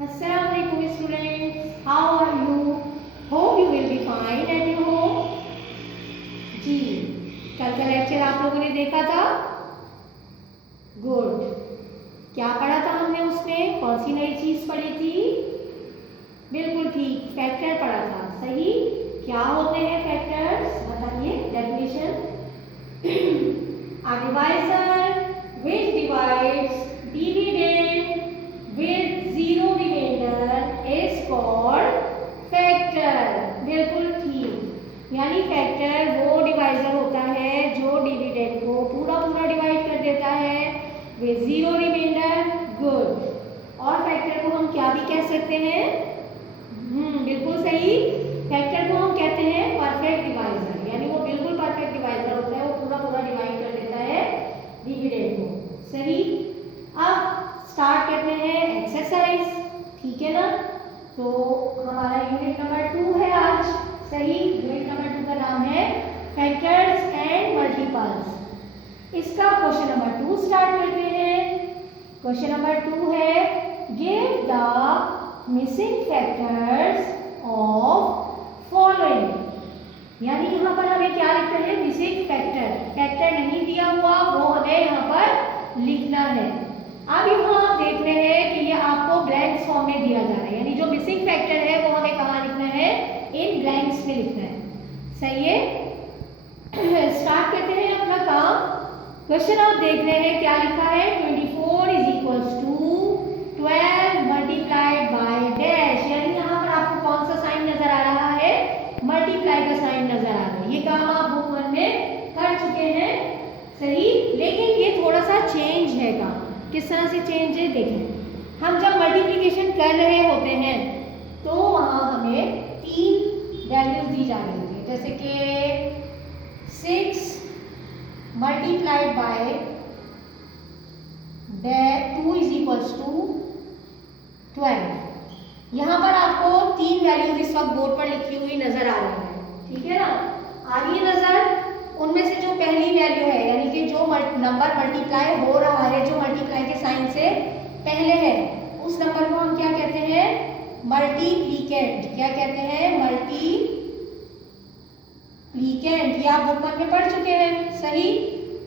Assalamualaikum students, how are you? Hope you will be fine at your home. जी, कल का lecture आप लोगों ने देखा था? गुड. क्या पढ़ा था हमने उसमें? कौन सी नई चीज पढ़ी थी? बिल्कुल ठीक, फैक्टर पढ़ा था. सही. क्या होते हैं फैक्टर्स? बताइए definition. A divisor which divides dividend with zero remainder is called factor. बिल्कुल ठीक. यानी फैक्टर वो डिवाइजर होता है जो डिविडेंड को पूरा पूरा डिवाइड कर देता है विद जीरो रिमाइंडर. गुड. और फैक्टर को हम क्या भी कह सकते हैं? बिल्कुल सही. फैक्टर को हम कहते हैं परफेक्ट डिवाइजर. यानी वो बिल्कुल परफेक्ट डिवाइजर होता है, वो पूरा पूरा डिवाइड कर देता है डिविडेंड को. सही. अब स्टार्ट करते हैं एक्सरसाइज. ठीक है ना? तो हमारा यूनिट नंबर 2 है आज. सही. यूनिट नंबर 2 का नाम है फैक्टर्स एंड मल्टीपल्स. इसका क्वेश्चन नंबर 2 स्टार्ट करते हैं. क्वेश्चन नंबर 2 है give the missing factors of following. यानी यहाँ पर हमें क्या लिखना है? Missing factor. फैक्टर नहीं दिया हुआ, वो हमें यहाँ पर लिखना है. अब यहाँ आप देख रहे हैं कि ये आपको ब्लैंक्स फॉर्म में दिया जा रहा है. यानी जो मिसिंग फैक्टर है वो हमें कहाँ लिखना है? इन ब्लैंक्स में लिखना है. सही है. स्टार्ट करते हैं अपना काम. क्वेश्चन आप देख रहे हैं क्या लिखा है? 24 is equals to 12 multiplied by dash. यानी यहाँ पर आपको कौन सा साइन नजर आ रहा है? मल्टीप्लाई का साइन नजर आ रहा है. ये काम आप बुक 1 में कर चुके हैं. सही. लेकिन ये थोड़ा सा चेंज है काम. किस तरह से चेंज है देखें. हम जब मल्टीप्लिकेशन कर रहे होते हैं तो वहां हमें 3 वैल्यूज दी जा रही होती है. जैसे कि 6 multiplied by 2 is equals to 12. यहाँ पर आपको 3 वैल्यूज इस वक्त बोर्ड पर लिखी हुई नजर आ रही है. ठीक है ना? आ रही है नजर. उनमें से जो पहली वैल्यू है, यानी कि जो नंबर मल्टीप्लाई हो रहा है, जो मल्टीप्लाई के साइन से पहले है, उस नंबर को हम क्या कहते हैं? मल्टीप्लिकेंट. क्या कहते हैं? मल्टीप्लिकेंट. ये आप बुक 1 में पढ़ चुके हैं. सही.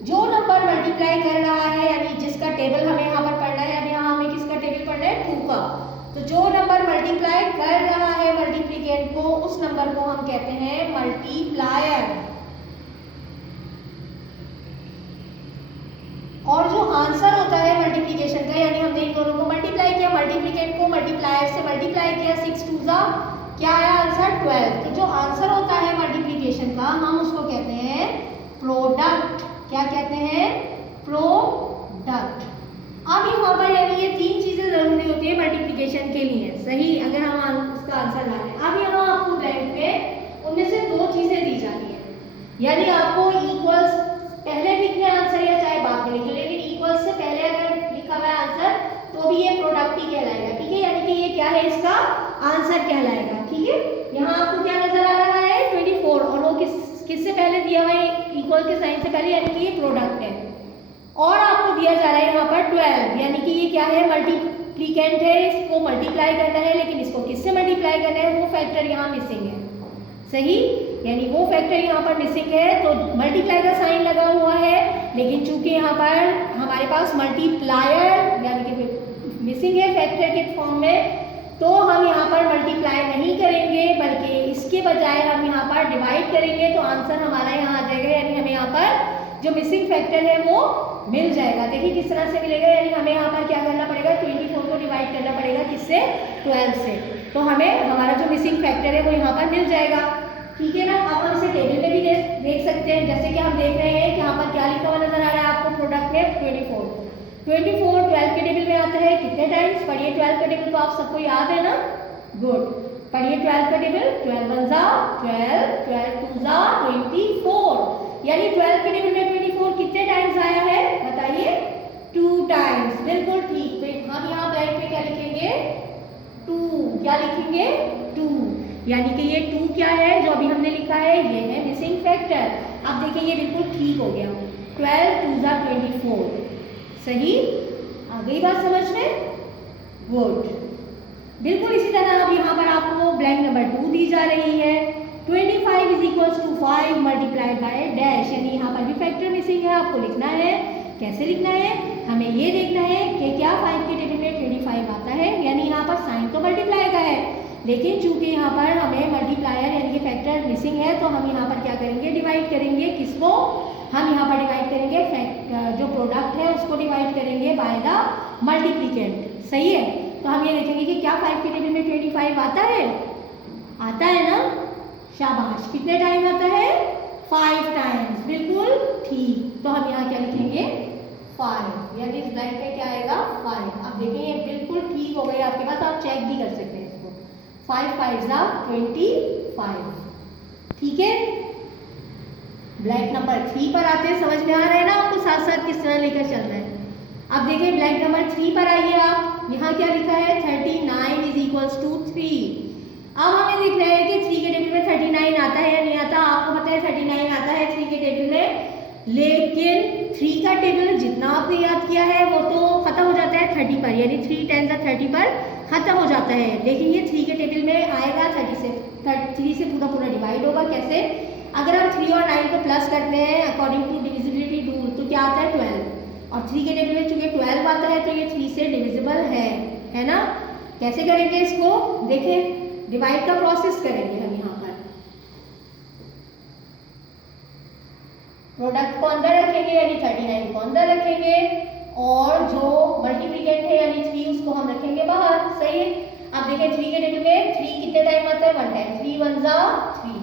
जो नंबर मल्टीप्लाई कर रहा है, यानी जिसका टेबल हमें यहाँ पर पढ़ना है. अब यहाँ हमें किसका टेबल पढ़ना है? 2 का. तो जो नंबर मल्टीप्लाई कर रहा है मल्टीप्लिकेंट को, उस नंबर को हम कहते हैं मल्टीप्लायर. और जो आंसर होता है मल्टीप्लिकेशन का, यानी हमने इन दोनों को मल्टीप्लाई किया, मल्टीप्लिकेंट को मल्टीप्लायर से मल्टीप्लाई किया, 6 2 जा क्या आया आंसर? 12. तो जो आंसर होता है मल्टीप्लिकेशन का, हम उसको कहते हैं प्रोडक्ट. क्या कहते हैं? प्रोडक्ट. अब यहाँ पर यानी ये 3 चीजें जरूरी होती है मल्टीप्लिकेशन के लिए. सही. अगर हम उसका आंसर ला रहे हैं. अब यहाँ आपको ब्लैंक में उनमें से 2 चीजें दी जाती है. यानी आपको इक्वल्स पहले लिखने आंसर या चाहे बाद में लिखे, लेकिन इक्वल्स से पहले अगर लिखा हुआ है आंसर तो भी ये प्रोडक्ट ही कहलाएगा. ठीक है? यानी कि ये क्या है? इसका आंसर कहलाएगा. ठीक है. यहाँ आपको क्या नजर आ रहा है? 24. और वो किससे पहले दिया हुआ है? इक्वल के साइन से पहले, यानी कि ये प्रोडक्ट है. और आपको दिया जा रहा है यहाँ पर 12, यानी कि ये क्या है? मल्टीप्लिकेंट है. इसको मल्टीप्लाई करना है, लेकिन इसको किससे मल्टीप्लाई करना है? वो फैक्टर यहाँ मिसिंग है. सही. यानी वो फैक्टर यहाँ पर मिसिंग है, तो मल्टीप्लाई का साइन लगा हुआ है, लेकिन चूंकि यहाँ पर हमारे पास मल्टीप्लायर यानी कि मिसिंग है फैक्टर के फॉर्म में, तो हम यहाँ पर मल्टीप्लाई नहीं करेंगे, बल्कि इसके बजाय हम यहाँ पर डिवाइड करेंगे. तो आंसर हमारा यहाँ आ जाएगा. यानी हमें यहाँ पर जो मिसिंग फैक्टर है वो मिल जाएगा. देखिए किस तरह से मिलेगा. यानी हमें यहाँ पर क्या करना पड़ेगा? 24 को डिवाइड करना पड़ेगा. किससे? 12 से. तो हमें हमारा जो मिसिंग फैक्टर है वो यहाँ पर मिल जाएगा. ठीक है ना? अब हम इसे टेबल में भी देख सकते हैं. जैसे कि हम देख रहे हैं कि यहाँ पर क्या लिखा हुआ नजर आ रहा है आपको प्रोडक्ट में? 24. 12 के टेबल में आता है कितने टाइम्स? पढ़िए 12 का टेबल तो आप सबको याद है ना? गुड. पढ़िए 12 का टेबल. 12 1 जा 12, 12 2 जा 24. यानी 12 के टेबल में 24 कितने टाइम्स आया है? बताइए. 2 टाइम्स. बिल्कुल ठीक. तो हम यहाँ ब्लैंक पे क्या लिखेंगे? 2. क्या लिखेंगे? 2. यानी कि ये 2 क्या है जो अभी हमने लिखा है? ये है मिसिंग फैक्टर. अब देखिए ये बिल्कुल ठीक हो गया. 12 2 जा 24. सही. आ गई बात समझ में? गुड. बिल्कुल इसी तरह अब यहाँ पर आपको ब्लैंक नंबर 2 दी जा रही है। 25 is equals to 5 multiplied by dash, यानी यहाँ पर भी फैक्टर मिसिंग है, आपको लिखना है। कैसे लिखना है, हमें ये देखना है कि क्या 5 के टेबल में 25 आता है, यानी यहाँ पर साइन तो मल्टीप्लाई का है, लेकिन चूंकि यहाँ पर हमें मल्टीप्लायर यानी कि फैक्टर मिसिंग है, तो हम यहाँ पर क्या करेंगे, डिवाइड करेंगे। किसको, हम यहाँ पर डिवाइड करेंगे जो प्रोडक्ट है उसको डिवाइड करेंगे बाय द मल्टीप्लिकेंट। सही है, तो हम ये देखेंगे कि क्या 5 के टेबल में 25 आता है, आता है ना, शाबाश। कितने टाइम आता है, 5 टाइम्स, बिल्कुल ठीक। तो हम यहाँ क्या लिखेंगे, 5, यानी इस ब्लैंक में क्या आएगा, 5। आप देखें ये बिल्कुल ठीक हो गई आपके पास, आप चेक भी कर सकते हैं इसको। 5 5 25, ठीक है। ब्लैंक नंबर 3 पर आते हैं, समझ में आ रहा है ना आपको साथ साथ किस तरह लेकर चल रहा है। अब देखिए ब्लैंक नंबर 3 पर आइए आप, यहाँ क्या लिखा है, 39 इज इक्वल्स टू 3। अब हमें दिख रहा है कि 3 के टेबल में 39 आता है या नहीं आता। आपको पता है 39 आता है 3 के टेबल में, लेकिन 3 का टेबल जितना आपने याद किया है वो तो खत्म हो जाता है 30 पर, यानी 3 10 30 पर खत्म हो जाता है। लेकिन ये 3 के टेबल में आएगा 3 से पूरा डिवाइड होगा। कैसे, अगर हम 3 और 9 को प्लस करते हैं अकॉर्डिंग टू डिविजिबिलिटी रूल, तो क्या आता है 12, और 3 के टेबल में चूंकि 12 आता है तो ये 3 से डिविजिबल है ना। कैसे करेंगे इसको, देखें, डिवाइड का प्रोसेस करेंगे हम यहाँ पर। प्रोडक्ट को अंदर रखेंगे यानी 39 को अंदर रखेंगे, और जो मल्टीप्लिकेंट है यानी 3 उसको हम रखेंगे बाहर। सही है, अब देखिए 3 के टेबल में 3 कितने टाइम आता है, 1 टाइम। 3 1 जा 3,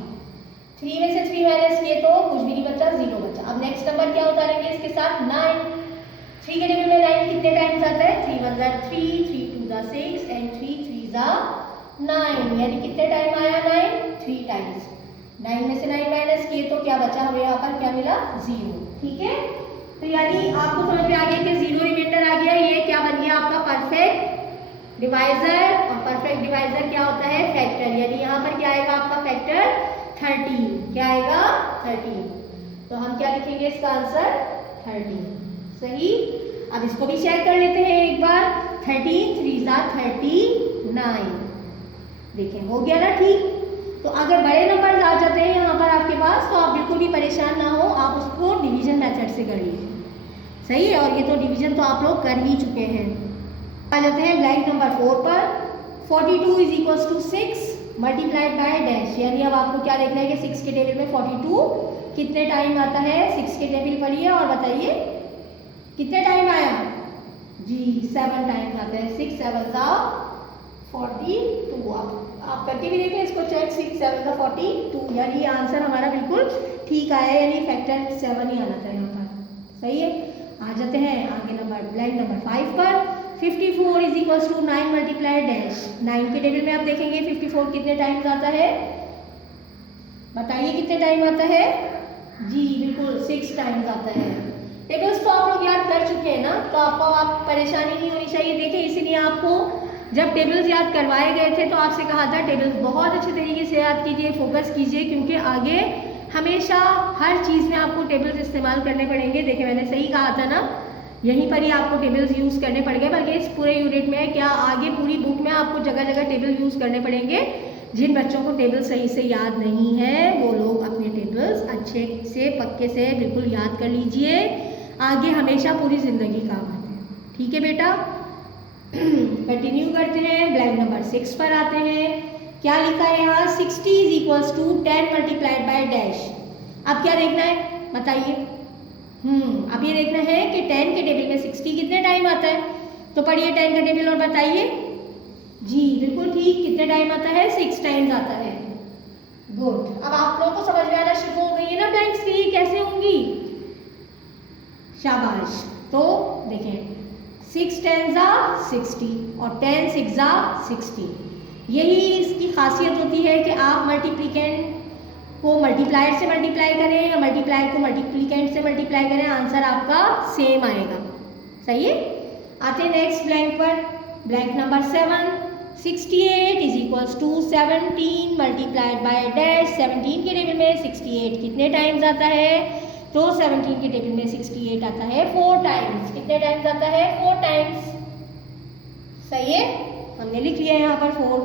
3 में से 3 माइनस किए तो कुछ भी नहीं बचा, 0 बचा। अब नेक्स्ट नंबर क्या उतारेंगे इसके साथ, 9। 3 के टेबल में 9 कितने टाइम्स आता है, 3 1 जा 3, 3 2 जा 6 एंड 3 3 जा 9, यानी कितने टाइम आया, 9 3 टाइम्स। 9 में से 9 माइनस किए तो क्या बचा हमें यहाँ पर, क्या मिला, 0। ठीक है, तो यानी आपको समझ में आ गया कि 0 रिमाइंडर आ गया। ये क्या बन गया आपका, परफेक्ट डिवाइजर, और परफेक्ट डिवाइजर क्या होता है, फैक्टर। यानी यहाँ पर क्या आएगा आपका फैक्टर 13, क्या आएगा 13। तो हम क्या लिखेंगे इसका आंसर 30। सही, अब इसको भी चेक कर लेते हैं एक बार। 13 3 जा 39, देखें हो गया ना ठीक। तो अगर बड़े नंबर आ जाते हैं यहाँ पर आपके पास, तो आप बिल्कुल भी परेशान ना हो, आप उसको डिवीजन मेथड से कर लीजिए। सही है, और ये तो डिवीजन तो आप लोग कर ही चुके हैं। आ जाते हैं ब्लैंक नंबर 4 पर। 42 is equals to 6 multiplied by dash, यानी अब आपको क्या देखना है कि 6 के टेबल में 42 कितने टाइम आता है। 6 के टेबल पढ़िए और बताइए कितने टाइम आया जी, 7 टाइम आता है। 6 7 जा 42। आप करके भी देखें इसको चेक, 6 7 जा 42, यानी ये आंसर हमारा बिल्कुल ठीक आया, यानी फैक्टर 7 ही आना था यहाँ पर। सही है, आ जाते हैं आगे नंबर ब्लैंक नंबर 5 पर। 54 is equals to 9 multiplied dash. 9 के टेबल में आप देखेंगे 54 कितने टाइम्स आता है, बताइए कितने टाइम आता है जी, बिल्कुल 6 टाइम्स आता है। टेबल्स तो आप लोग याद कर चुके हैं ना, तो आपको आप परेशानी नहीं होनी चाहिए। देखिए इसीलिए आपको जब टेबल्स याद करवाए गए थे तो आपसे कहा था टेबल्स बहुत अच्छे तरीके से याद कीजिए, फोकस कीजिए, क्योंकि आगे हमेशा हर चीज़ में आपको टेबल्स इस्तेमाल करने पड़ेंगे। देखिए मैंने सही कहा था ना, यहीं पर ही आपको टेबल्स यूज़ करने पड़ गए, बल्कि इस पूरे यूनिट में क्या आगे पूरी बुक में आपको जगह जगह टेबल यूज़ करने पड़ेंगे। जिन बच्चों को टेबल सही से याद नहीं है वो लोग अपने टेबल्स अच्छे से पक्के से बिल्कुल याद कर लीजिए, आगे हमेशा पूरी ज़िंदगी काम आते हैं। ठीक है बेटा, कंटिन्यू करते हैं, ब्लैंक नंबर 6 पर आते हैं। क्या लिखा है यहाँ, 60 is equals to 10 multiplied by dash. अब क्या देखना है बताइए, अब ये देखना है कि 10 के टेबल में 60 कितने टाइम आता है। तो पढ़िए 10 का टेबल और बताइए जी, बिल्कुल ठीक, कितने टाइम आता है, 6 टाइम्स आता है। गुड, अब आप लोगों को समझ में आना शुरू हो गई है ना ब्लैंक्स की ये कैसे होंगी, शाबाश। तो देखें 6 10 जा 60 और 10 6 जा 60, यही इसकी खासियत होती है कि आप मल्टीप्लिकेंट को मल्टीप्लायर से मल्टीप्लाई करें या मल्टीप्लायर को मल्टीप्लिकेंट से मल्टीप्लाई करें, आंसर आपका सेम आएगा। सही है, आते हैं नेक्स्ट ब्लैंक पर, blank number 7। 68 is equals to 17 multiplied by dash. 17 के टेबल में 68 कितने टाइम्स आता है, तो 17 के टेबल में 68 आता है 4 टाइम्स। कितने टाइम्स आता है, 4 टाइम्स। सही है, हमने लिख लिया है यहाँ पर 4।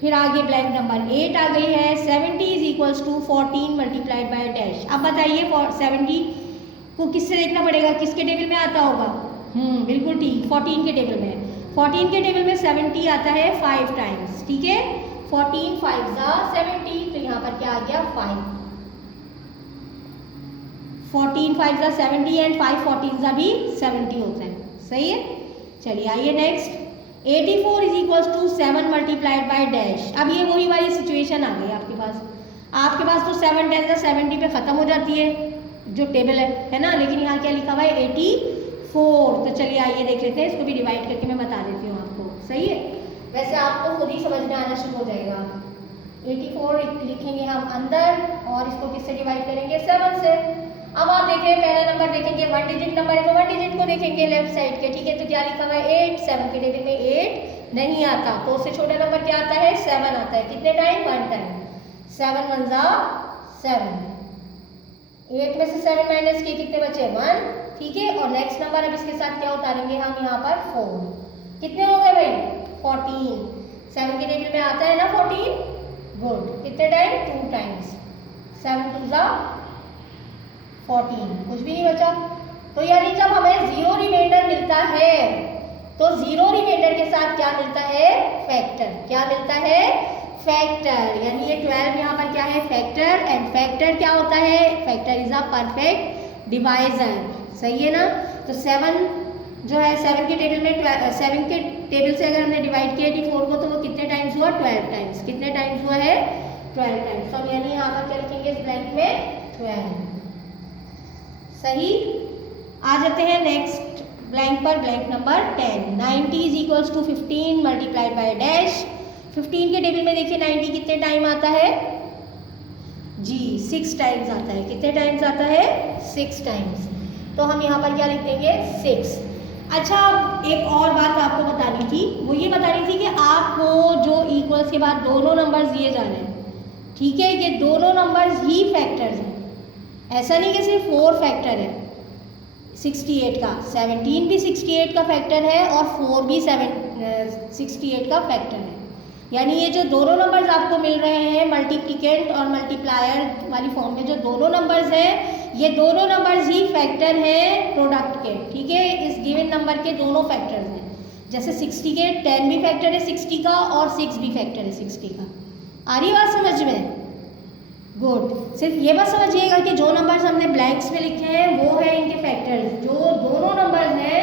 फिर आगे ब्लैंक नंबर 8 आ गई है। 70 is equals to 14 multiplied by dash. अब बताइए 70 को किससे देखना पड़ेगा, किसके टेबल में आता होगा? बिल्कुल ठीक, 14 के टेबल में। 14 के टेबल में 70 आता है 5 टाइम्स, ठीक है। 14 5 ज़ा 70, तो यहाँ पर क्या आ गया 5। 14 5 ज़ा 70 एंड 5 14 ज़ा भी 70 होता है, सही है। चलिए आइए next. 84 is equals to 7 multiplied by dash. अब ये वही वाली सिचुएशन आ गई आपके पास तो 7 10 ज़ा 70 पे ख़त्म हो जाती है जो टेबल है ना, लेकिन यहाँ क्या लिखा हुआ है 84। तो चलिए आइए देख लेते हैं, इसको भी डिवाइड करके मैं बता देती हूँ आपको, सही है। वैसे आपको खुद ही समझ में आना शुरू हो जाएगा। 84 लिखेंगे हम अंदर और इसको किससे डिवाइड करेंगे? 7 से। अब आप देखें पहला नंबर देखेंगे 1 डिजिट नंबर है, तो 1 डिजिट को देखेंगे लेफ्ट साइड के, ठीक है। तो क्या लिखा हुआ है 8। 7 के टेबल में 8 नहीं आता, तो उससे छोटा नंबर क्या आता है? 7 आता है। कितने टाइम? 1 टाइम। 7 1 ज़ा 7। 8 में से 7 माइनस किए कितने बचे? 1, ठीक है। और नेक्स्ट नंबर अब इसके साथ क्या उतारेंगे हम यहाँ पर? 4। कितने हो गए भाई? 14। 7 के टेबल में आता है ना 14, गुड। कितने टाइम? 2 टाइम्स। 7 2 ज़ा 14, कुछ भी नहीं बचा। तो यानी जब हमें जीरो रिमाइंडर मिलता है तो जीरो रिमाइंडर के साथ क्या मिलता है? फैक्टर। क्या मिलता है? फैक्टर। यानी ये 12 यहाँ पर क्या है? फैक्टर। एंड फैक्टर क्या होता है? Factor is a perfect divisor, सही है ना। तो 7 जो है 7 के टेबल में 7 के टेबल से अगर हमने डिवाइड किया 84 को, तो वो कितने टाइम्स हुआ? 12 टाइम्स। कितने टाइम्स हुआ है? 12 टाइम्स। तो यानी यहाँ पर क्या लिखेंगे इस ब्लैंक में? 12, सही। आ जाते हैं नेक्स्ट ब्लैंक पर, blank number 10। 90 is equals to 15 multiplied by dash. 15 के टेबल में देखिए 90 कितने टाइम आता है जी? 6 टाइम्स आता है। कितने टाइम्स आता है? 6 टाइम्स। तो हम यहाँ पर क्या लिख देंगे? 6। अच्छा, एक और बात आपको बतानी थी, वो ये बतानी थी कि आपको जो इक्वल्स के बाद दोनों नंबर्स दिए जा रहे हैं, ठीक है, ये दोनों नंबर्स ही फैक्टर्स हैं। ऐसा नहीं कि सिर्फ 4 फैक्टर है 68 का, 17 भी 68 का फैक्टर है और 4 भी 68 का फैक्टर है। यानी ये जो दोनों नंबर्स आपको मिल रहे हैं मल्टीप्लिकेंट और मल्टीप्लायर वाली फॉर्म में, जो दोनों नंबर्स हैं, ये दोनों नंबर्स ही फैक्टर हैं प्रोडक्ट के, ठीक है। इस गिवन नंबर के दोनों फैक्टर्स हैं। जैसे 60 के 10 भी फैक्टर है 60 का और 6 भी फैक्टर है 60 का। आ रही बात समझ में? गुड। सिर्फ ये बात समझिएगा कि जो नंबर्स हमने ब्लैंक्स में लिखे हैं वो है इनके फैक्टर्स। जो दोनों नंबर्स हैं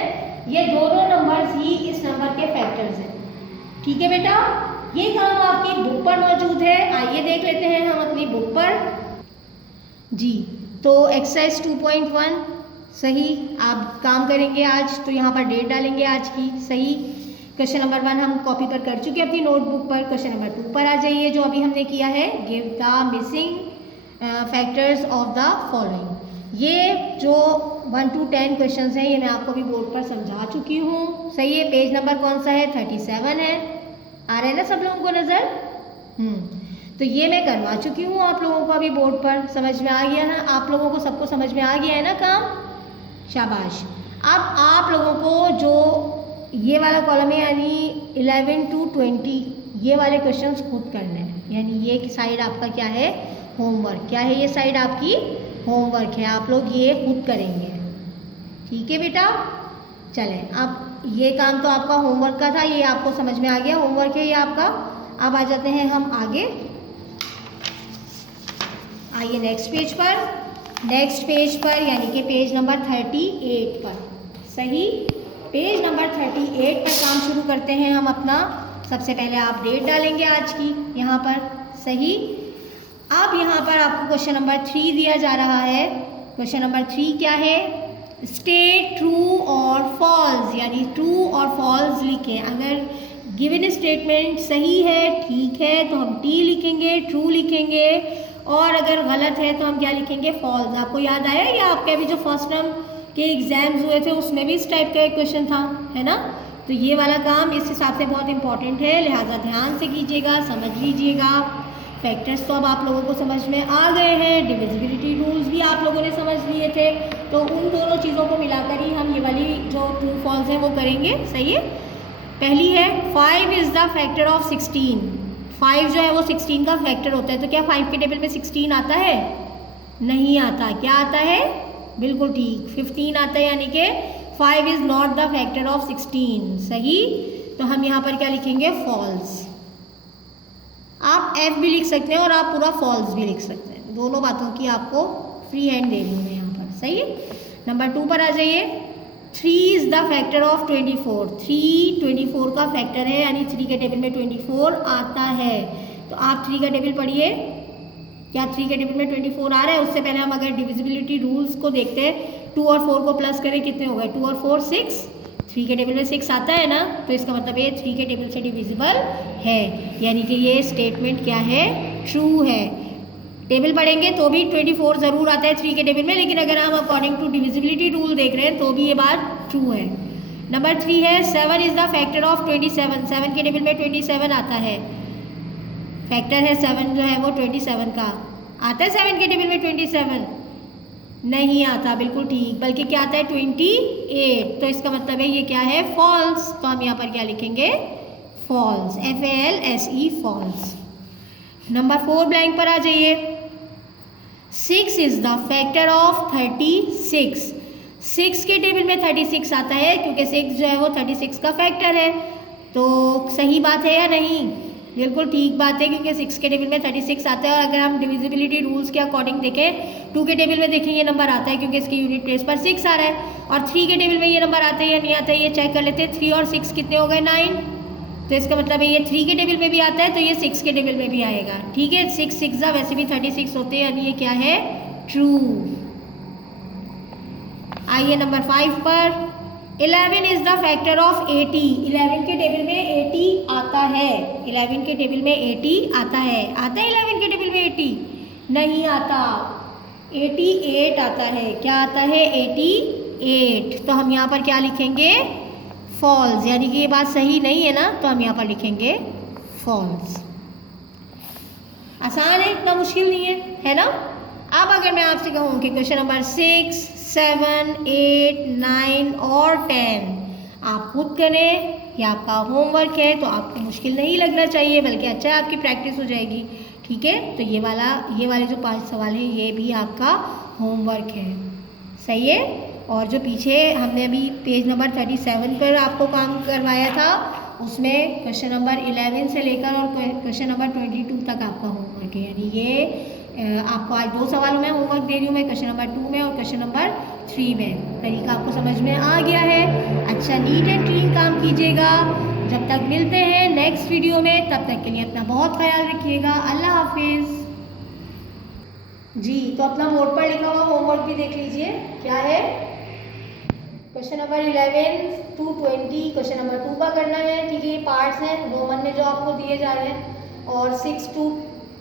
ये दोनों नंबर्स ही इस नंबर के फैक्टर्स हैं, ठीक है बेटा। ये काम आपकी बुक पर मौजूद है, आइए देख लेते हैं हम अपनी बुक पर जी। तो एक्सरसाइज 2.1 सही आप काम करेंगे आज, तो यहाँ पर डेट डालेंगे आज की, सही। क्वेश्चन नंबर 1 हम कॉपी पर कर चुके हैं अपनी नोटबुक पर। क्वेश्चन नंबर 2 पर आ जाइए, जो अभी हमने किया है, give the missing factors of the following. ये जो 1 to 10 क्वेश्चन हैं ये मैं आपको भी बोर्ड पर समझा चुकी हूँ, सही है। पेज नंबर कौन सा है? 37 है। आ रहे हैं ना सब लोगों को नज़र? तो ये मैं करवा चुकी हूँ आप लोगों को अभी बोर्ड पर, समझ में आ गया ना आप लोगों को? सबको समझ में आ गया है ना काम? शाबाश। अब आप लोगों को जो ये वाला कॉलम है यानी 11 to 20 ये वाले क्वेश्चंस खुद करने हैं। यानी ये साइड आपका क्या है? होमवर्क। क्या है ये साइड आपकी? होमवर्क है। आप लोग ये खुद करेंगे, ठीक है बेटा। चलें, अब ये काम तो आपका होमवर्क का था, ये आपको समझ में आ गया, होमवर्क है ये आपका। अब आ जाते हैं हम आगे, आइए नेक्स्ट पेज पर। नेक्स्ट पेज पर यानी कि पेज नंबर 38 पर, सही। पेज नंबर 38 पर काम शुरू करते हैं हम अपना। सबसे पहले आप डेट डालेंगे आज की यहाँ पर, सही। अब यहाँ पर आपको क्वेश्चन नंबर 3 दिया जा रहा है। क्वेश्चन नंबर 3 क्या है? स्टेट ट्रू और फॉल्स, यानी ट्रू और फॉल्स लिखें। अगर गिवन स्टेटमेंट सही है, ठीक है, तो हम टी लिखेंगे, ट्रू लिखेंगे, और अगर गलत है तो हम क्या लिखेंगे? फॉल्स। आपको याद आया या आपके अभी जो फर्स्ट टर्म के एग्जाम्स हुए थे उसमें भी इस टाइप का एक क्वेश्चन था, है ना? तो ये वाला काम इस हिसाब से बहुत इंपॉर्टेंट है, लिहाजा ध्यान से कीजिएगा, समझ लीजिएगा। फैक्टर्स तो अब आप लोगों को समझ में आ गए हैं, डिविजिबिलिटी रूल्स भी आप लोगों ने समझ लिए थे, तो उन दोनों चीज़ों को मिलाकर ही हम ये वाली जो ट्रू फॉल्स है वो करेंगे, सही है। पहली है 5 इज़ द फैक्टर ऑफ 16। 5 जो है वो 16 का फैक्टर होता है, तो क्या 5 के टेबल में 16 आता है? नहीं आता। क्या आता है? बिल्कुल ठीक, 15 आता है, यानी कि 5 is not the factor of 16। सही। तो हम यहाँ पर क्या लिखेंगे? फॉल्स। आप F भी लिख सकते हैं और आप पूरा फॉल्स भी लिख सकते हैं, दोनों बातों की आपको फ्री हैंड दे रही हूँ मैं यहाँ पर। सही है। नंबर 2 पर आ जाइए। 3 इज़ द फैक्टर ऑफ 24। 3 24 का फैक्टर है, यानी 3 के टेबल में 24 आता है। तो आप 3 का टेबल पढ़िए, क्या 3 के टेबल में 24 आ रहा है? उससे पहले हम अगर डिविजिबिलिटी रूल्स को देखते हैं, 2 और 4 को प्लस करें, कितने हो गए? 2 और 4 6। 3 के टेबल में 6 आता है ना, तो इसका मतलब ये 3 के टेबल से डिविजिबल है, यानी कि ये स्टेटमेंट क्या है? ट्रू है। टेबल पढ़ेंगे तो भी 24 ज़रूर आता है 3 के टेबल में, लेकिन अगर हम अकॉर्डिंग टू डिविजिबिलिटी रूल देख रहे हैं तो भी ये बात ट्रू है। नंबर 3 है 7 इज़ द फैक्टर ऑफ 27। 7 के टेबल में 27 आता है, फैक्टर है 7 जो है वो 27 का। आता है 7 के टेबल में 27? नहीं आता। बिल्कुल ठीक, बल्कि क्या आता है? 28। तो इसका मतलब है ये क्या है? फॉल्स। तो हम यहाँ पर क्या लिखेंगे? False. FALSE, false. Number 4 blank पर आ जाइए। 6 इज़ द फैक्टर ऑफ 36। 6 के टेबल में 36 आता है, क्योंकि 6 जो है वो 36 का फैक्टर है। तो सही बात है या नहीं? बिल्कुल ठीक बात है, क्योंकि 6 के टेबल में 36 आता है। और अगर हम डिविजिबिलिटी रूल्स के अकॉर्डिंग देखें, 2 के टेबल में देखें ये नंबर आता है, क्योंकि इसके यूनिट प्लेस पर 6 आ रहा है। और 3 के टेबल में ये नंबर आता है या नहीं आता है, ये चेक कर लेते हैं। 3 और 6 कितने हो गए? 9। तो इसका मतलब है ये 3 के टेबल में भी आता है, तो ये 6 के टेबल में भी आएगा। ठीक है, 6 6 वैसे भी 36 होते हैं, यानी ये क्या है? ट्रू। आइए नंबर 5 पर। 11 इज़ द फैक्टर ऑफ 80। 11 के टेबल में 80 आता है। 11 के टेबल में 80 आता है। आता है 11 के टेबल में 80? नहीं आता। 88 आता है। क्या आता है? 88। तो हम यहाँ पर क्या लिखेंगे? फॉल्स, यानी कि ये बात सही नहीं है ना, तो हम यहाँ पर लिखेंगे फॉल्स। आसान है, इतना मुश्किल नहीं है ना। अब अगर मैं आपसे कहूँ कि क्वेश्चन नंबर 6, 7, 8, 9 और 10 आप खुद करें, ये आपका होमवर्क है, तो आपको मुश्किल नहीं लगना चाहिए, बल्कि अच्छा आपकी प्रैक्टिस हो जाएगी। ठीक है, तो ये वाले जो 5 सवाल हैं ये भी आपका होमवर्क है। सही है। और जो पीछे हमने अभी पेज नंबर 37 पर आपको काम करवाया था, उसमें क्वेश्चन नंबर 11 से लेकर और क्वेश्चन नंबर 22 तक आपका होमवर्क है। यानी ये आपको आज 2 सवालों में होमवर्क दे रही हूँ मैं, क्वेश्चन नंबर 2 में और क्वेश्चन नंबर 3 में। तरीका आपको समझ में आ गया है। अच्छा, नीट एंड क्लीन काम कीजिएगा। जब तक मिलते हैं नेक्स्ट वीडियो में, तब तक के लिए अपना बहुत ख्याल रखिएगा। अल्लाह हाफिज़। जी, तो अपना बोर्ड पर लिखा हुआ होमवर्क भी देख लीजिए। क्या है? Question number 11 to 20 question number 2 का करना है। ठीक है, ये पार्ट्स हैं रोमन में जो आपको दिए जा रहे हैं। और 6 to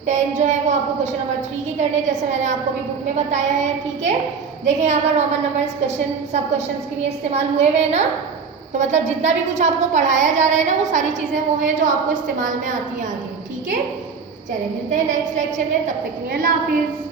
10 जो है वो आपको क्वेश्चन नंबर 3 की करने, जैसे मैंने आपको अभी बुक में बताया है। ठीक है, देखें यहाँ पर रोमन नंबर्स क्वेश्चन सब क्वेश्चंस के लिए इस्तेमाल हुए हुए हैं ना। तो मतलब जितना भी कुछ आपको पढ़ाया जा रहा है ना, वो सारी चीज़ें वो हैं जो आपको इस्तेमाल में आती हैं आगे। ठीक है, चलिए मिलते हैं नेक्स्ट लेक्चर में, तब तक के लिए अल्लाह हाफिज़।